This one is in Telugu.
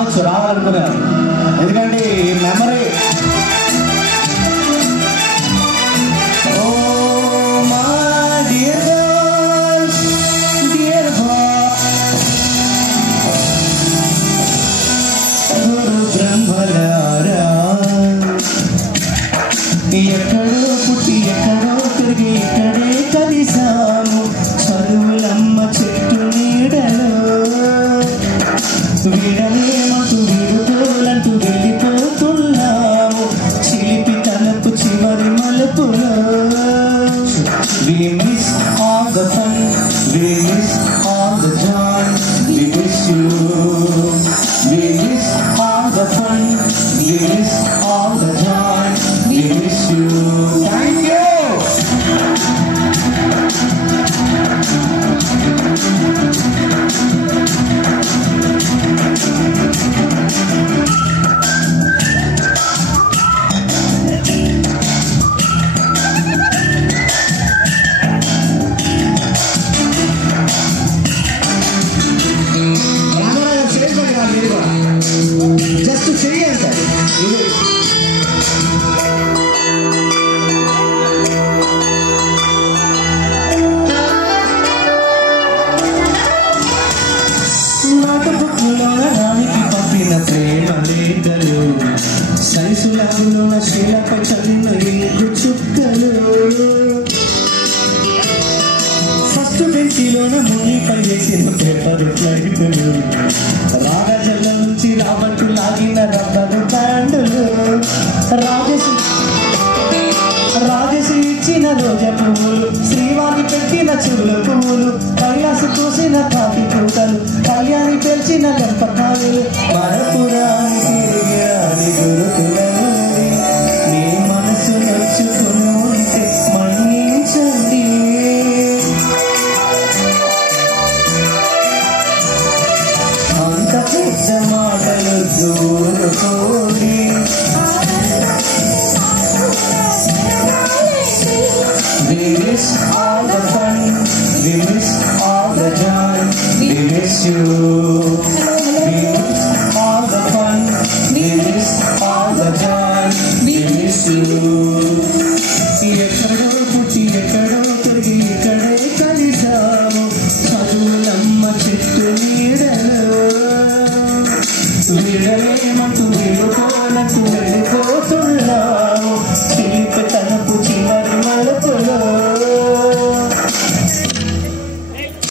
రావచ్చు, రావాలనుకున్నారు. ఎందుకంటే ఈ మెమరీ ఎక్కడో పుట్టి ఎక్కడో తిరిగి ఇక్కడే కలిసాము చదువులమ్మ చెట్టు నీడలో వీడలేమంటూ వీడుకోలంటూ వెళ్ళిపోతున్నాము చిలిపి తలపు చివరి మలుపులో. We miss all the fun, we miss all the joy, we miss you. We miss all the fun, we miss all the joy, we miss you. Thank you. Just చెయ్యండి నాటబుక్కులోన రానికి పంపిన ప్రేమ లేఖలు సైన్సు ల్యాబ్లోన శీలపై చదివిన ఇంకు చుక్కలు ఫస్ట్ బెంచీలోన మునిపై వేసిన పేపర్ ఫ్లైట్లు రాగజల్ల నుంచి రాబట్టు లాగిన రబ్బరు బ్యాండులు రాజసి ఇచ్చిన రోజ పువ్వులు శ్రీవాణి పెట్టిన చురుల పువ్వులు కైలాసు కోసిన కాఫీ పూతలు కళ్యాణి పెంచిన గంపకాయలు మరపురాని తిరిగిరాని గురుకులను మీ మనసు నచ్చుకుని మన్నించండి. అంత పెద్ద మాటలు దూరుకోండి. We miss all the fun, we miss all the joy, we miss you.